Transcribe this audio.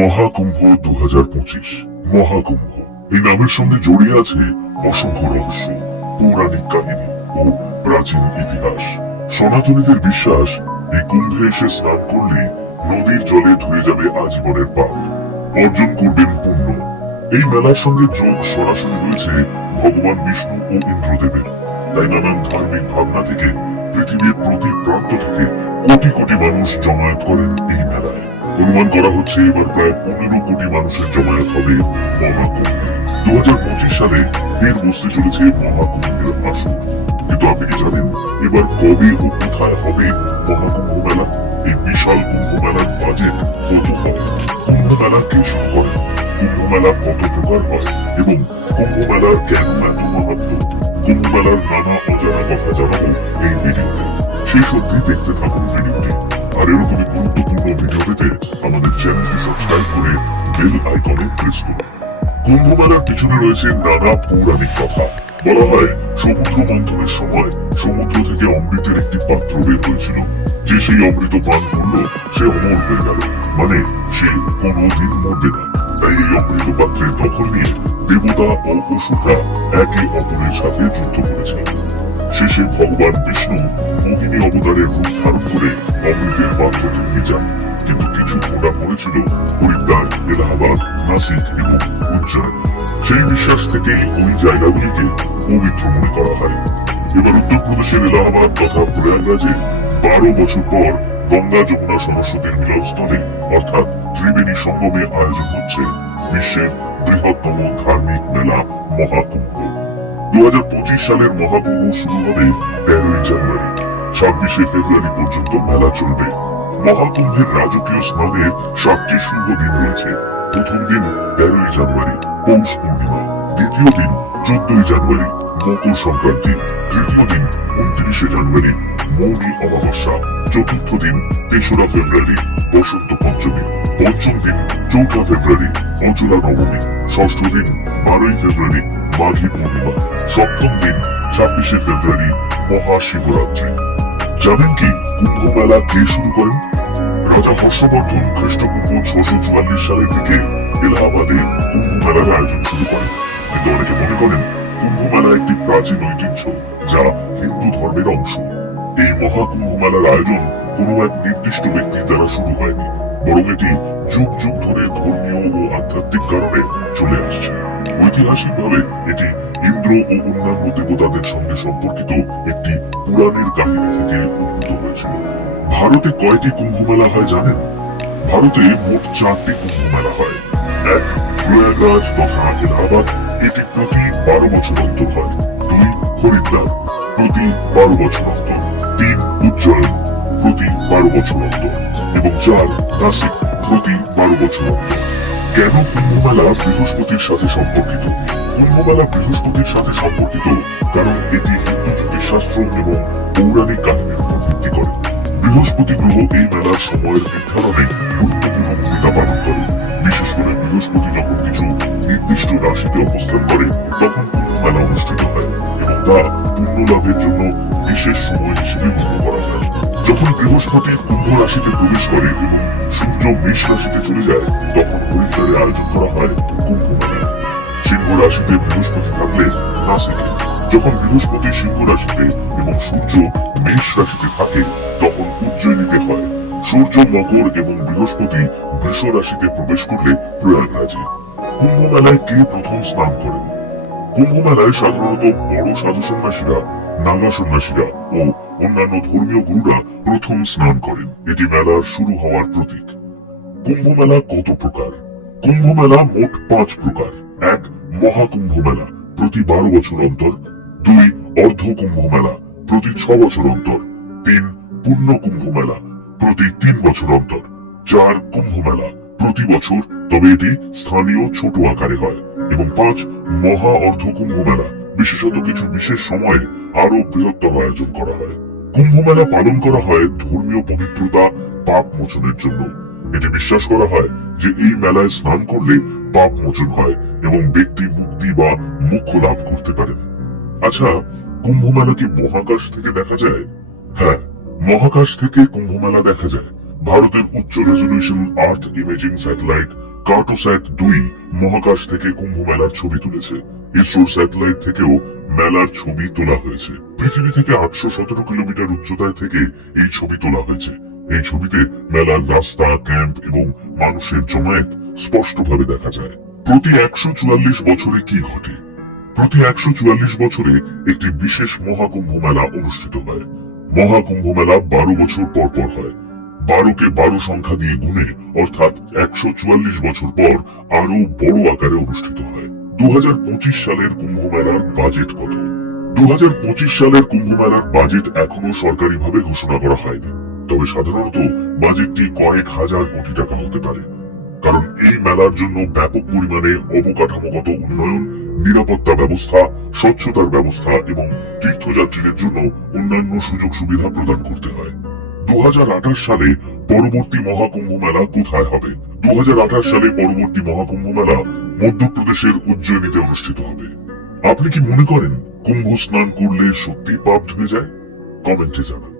মহাকুম্ভ দু হাজার পঁচিশ। মহাকুম্ভ। এই নামের সঙ্গে জড়িয়ে আছে অসংখ্য রহস্য, পৌরাণিক কাহিনী ও প্রাচীন ইতিহাস। সনাতনীদের বিশ্বাস, এই কুম্ভে এসে স্নান করলে নদীর জলে ধুয়ে যাবে আজীবনের পাপ। অর্জন করবেন পুণ্য। এই মেলার সঙ্গে যোগ সরাসরি রয়েছে ভগবান বিষ্ণু ও ইন্দ্রদেবের। তাই নানান ধার্মিক ভাবনা থেকে পৃথিবীর প্রতি প্রান্ত থেকে কোটি কোটি মানুষ জমায়েত করেন এই মেলায়। অনুমান করা হচ্ছে এবার প্রায় পনেরো কোটি মানুষের জমায়েত হবে মহাকুম্ভে। দু হাজার পঁচিশ সালে ফের বসতে চলেছে মহাকুম্ভের আসর। কিন্তু আপনি কি জানেন এবার কবে ও কোথায় হবে মহাকুম্ভ মেলা এই বিশাল কুম্ভ মেলার বাজেট কত কুম্ভ মেলা কে শুরু করে। কুম্ভ মেলা কত প্রকার হয় এবং কুম্ভ মেলার কেন এত মাহাত্ম কুম্ভ মেলার নানা অজানা কথা জানাব এই ভিডিওতে। সেই সত্যি দেখতে থাকুন ভিডিওটি। আর এরকমই গুরুত্বপূর্ণ পেতে আমাদের চ্যানেলটি সাবস্ক্রাইব করে বেল আইকনে প্রেস করুন। কুম্ভ মেলার পিছনে রয়েছে নানা পৌরাণিক কথা। বলা হয়, সমুদ্র মন্থনের সময় সমুদ্র থেকে অমৃতের একটি পাত্র বের হয়েছিল। যে সেই অমৃত পান করল, সে অমর হয়ে গেল। মানে সে কোনোদিন মরবে না। তাই এই অমৃত পাত্রের দখল নিয়ে দেবতা ও অসুররা একে অপরের সাথে যুদ্ধ করেছে। শেষে ভগবান বিষ্ণু মোহিনী অবতারের রূপ ধারণ করে অমৃতের পাত্রটি নিয়ে যান। কিন্তু কিছু ফোঁটা পড়েছিল হরিদ্বার এলাহাবাদ নাসিক এবং উজ্জয়ন সেই বিশ্বাস থেকেই ওই জায়গাগুলিকে পবিত্র মনে করা হয়। এবার উত্তরপ্রদেশের এলাহাবাদ তথা প্রয়াগরাজে বারো বছর পর গঙ্গা যমুনা সরস্বতীর মিলনস্থলে, অর্থাৎ ত্রিবেণী সঙ্গমে আয়োজন হচ্ছে বিশ্বের বৃহত্তম ধার্মিক মেলা মহাকুম্ভ। দু সালের মহাকুম্ভ শুরু হবে তেরোই জানুয়ারি। ছাব্বিশে ফেব্রুয়ারি পর্যন্ত মেলা চলবে। মহাকুম্ভের রাজকীয় স্নানের সাতটি শুভ দিন রয়েছে। প্রথম দিন তেরোই জানুয়ারি, পৌষ পূর্ণিমা। দ্বিতীয় দিন চোদ্দই জানুয়ারি, মকর সংক্রান্তি। তৃতীয় দিন উনত্রিশে জানুয়ারি, মৌনী অমাবস্যা। চতুর্থ দিন তেসরা ফেব্রুয়ারি, বসন্ত পঞ্চমী। পঞ্চম দিন চৌঠা ফেব্রুয়ারি অচলা নবমী। ষষ্ঠ দিন বারোই ফেব্রুয়ারি, মাঘী পূর্ণিমা। সপ্তম দিন ছাব্বিশে ফেব্রুয়ারি, মহাশিবরাত্রি। জানেন কি কুম্ভ মেলা কে শুরু করেন? রাজা হর্ষবর্ধন খ্রিস্টপূর্ব ছশো চুয়াল্লিশ সালের দিকে এলাহাবাদে কুম্ভ মেলার আয়োজন শুরু করেন। কিন্তু অনেকে মনে করেন কুম্ভ মেলা একটি প্রাচীন ঐতিহ্য যা হিন্দু ধর্মের অংশ। এই মহাকুম্ভ মেলার আয়োজন কোনো এক নির্দিষ্ট ব্যক্তির দ্বারা শুরু হয়নি, বরং এটি যুগ যুগ ধরে ধর্মীয় ও আধ্যাত্মিক কারণে চলে আসছে। ঐতিহাসিকভাবে এটি ইন্দ্র ও অন্যান্য দেবতাদের সঙ্গে সম্পর্কিত একটি পুরাণের কাহিনী থেকে উদ্ভূত হয়েছিল। ভারতে কয়টি কুম্ভ মেলা হয় জানেন? ভারতে মোট চারটি কুম্ভ মেলা হয়। এক প্রয়াগরাজ তথা এলাহাবাদ এটি প্রতি বারো বছর অন্তর হয়। দুই হরিদ্বার, প্রতি বারো বছর অন্তর। তিন উজ্জয়ন প্রতি বারো বছর অন্তর। এবং চার নাসিক, প্রতি বারো বছর অন্তর। কেন কুম্ভ মেলা বৃহস্পতির সাথে সম্পর্কিত? কুম্ভ মেলা বৃহস্পতির সাথে সম্পর্কিত কারণ এটি হিন্দু জ্যোতিষশাস্ত্র এবং পৌরাণিক কাহিনীর উপর ভিত্তি করে। বৃহস্পতি গ্রহ এই মেলার সময়ের নির্ধারণে গুরুত্বপূর্ণ ভূমিকা পালন করে। বিশেষ করে বৃহস্পতি যখন কিছু নির্দিষ্ট রাশিতে অবস্থান করে, তখন কুম্ভ মেলা অনুষ্ঠিত হয় এবং তা পুণ্য লাভের জন্য বিশেষ সময় হিসেবে গণ্য করা হয়। যখন বৃহস্পতি কুম্ভ রাশিতে প্রবেশ করে এবং সূর্য মেষ রাশিতে চলে যায়। তখন হরিদ্বারে আয়োজন করা হয় কুম্ভ মেলা সিংহ রাশিতে বৃহস্পতি থাকলে নাসিকে। যখন বৃহস্পতি সিংহ রাশিতে এবং সূর্য মেষ রাশিতে থাকে, তখন উজ্জয়িনীতে হয়। সূর্য, মকর এবং বৃহস্পতি বৃষ রাশিতে প্রবেশ করলে প্রয়াগরাজে। কুম্ভ মেলায় কে প্রথম স্নান করেন? কুম্ভ মেলায় সাধারণত বড় সাধু সন্ন্যাসীরা নাগা সন্ন্যাসীরা ও অন্যান্য ধর্মীয় গুরুরা প্রথম স্নান করেন। এটি মেলার শুরু হওয়ার প্রতীক। কুম্ভ মেলা কত প্রকার? কুম্ভ মেলা মোট পাঁচ প্রকার। এক, মহাকুম্ভ মেলা, প্রতি বারো বছর অন্তর। দুই অর্ধ কুম্ভ মেলা, প্রতি ছ বছর অন্তর। তিন পূর্ণ কুম্ভ মেলা, প্রতি তিন বছর অন্তর। চার, কুম্ভ মেলা, প্রতি বছর। তবে এটি স্থানীয় ছোট আকারে হয় এবং পাঁচ, মহা অর্ধ কুম্ভ মেলা বিশেষত কিছু বিশেষ সময়ে আরও বৃহত্তর আয়োজন করা হয়। কুম্ভ মেলা পালন করা হয় ধর্মীয় পবিত্রতা, পাপ মোচনের জন্য। এটি বিশ্বাস করা হয় যে এই মেলায় স্নান করলে পাপ মোচন হয় এবং ব্যক্তি মুক্তি বা মুখ্য লাভ করতে পারেন। আচ্ছা কুম্ভ মেলা কি মহাকাশ থেকে দেখা যায়? হ্যাঁ মহাকাশ থেকে কুম্ভ মেলা দেখা যায়। ভারতের উচ্চ resolution earth imaging satellite Cartosat দুই মহাকাশ থেকে কুম্ভ মেলার ছবি তুলেছে। ইসরোর স্যাটেলাইট থেকেও মেলার ছবি তোলা হয়েছে। পৃথিবী থেকে আটশো সতেরো কিলোমিটার উচ্চতায় থেকে এই ছবি তোলা হয়েছে। এই ছবিতে মেলার রাস্তা, ক্যাম্প এবং মানুষের জমায়েত স্পষ্টভাবে দেখা যায়। প্রতি একশো চুয়াল্লিশ বছরে কি ঘটে? প্রতি একশো চুয়াল্লিশ বছরে একটি বিশেষ মহাকুম্ভ মেলা অনুষ্ঠিত হয়। মহাকুম্ভ মেলা বারো বছর পর পর হয়। বারোকে বারো সংখ্যা দিয়ে গুণে, অর্থাৎ একশো চুয়াল্লিশ বছর পর আরও বড় আকারে অনুষ্ঠিত হয়। দু সালের কুম্ভ মেলার বাজেট কত? দু সালের কুম্ভ মেলার বাজেট এখনও সরকারিভাবে ঘোষণা করা হয়নি। তবে সাধারণত বাজেটটি কয়েক হাজার কোটি টাকা হতে পারে। কারণ এই মেলার জন্য ব্যাপক পরিমাণে অবকাঠামোগত উন্নয়ন, নিরাপত্তা ব্যবস্থা, স্বচ্ছতার ব্যবস্থা এবং তীর্থযাত্রীদের জন্য অন্যান্য সুযোগ সুবিধা প্রদান করতে হয়। দু সালে পরবর্তী মহাকুম্ভ মেলা কোথায় হবে? দু হাজার আঠাশ সালে পরবর্তী মহাকুম্ভ মেলা মধ্যপ্রদেশের উজ্জয়িনীতে অনুষ্ঠিত হবে। আপনি কি মনে করেন কুম্ভ স্নান করলে সত্যি পাপ ধুয়ে যায়? কমেন্টে জানান।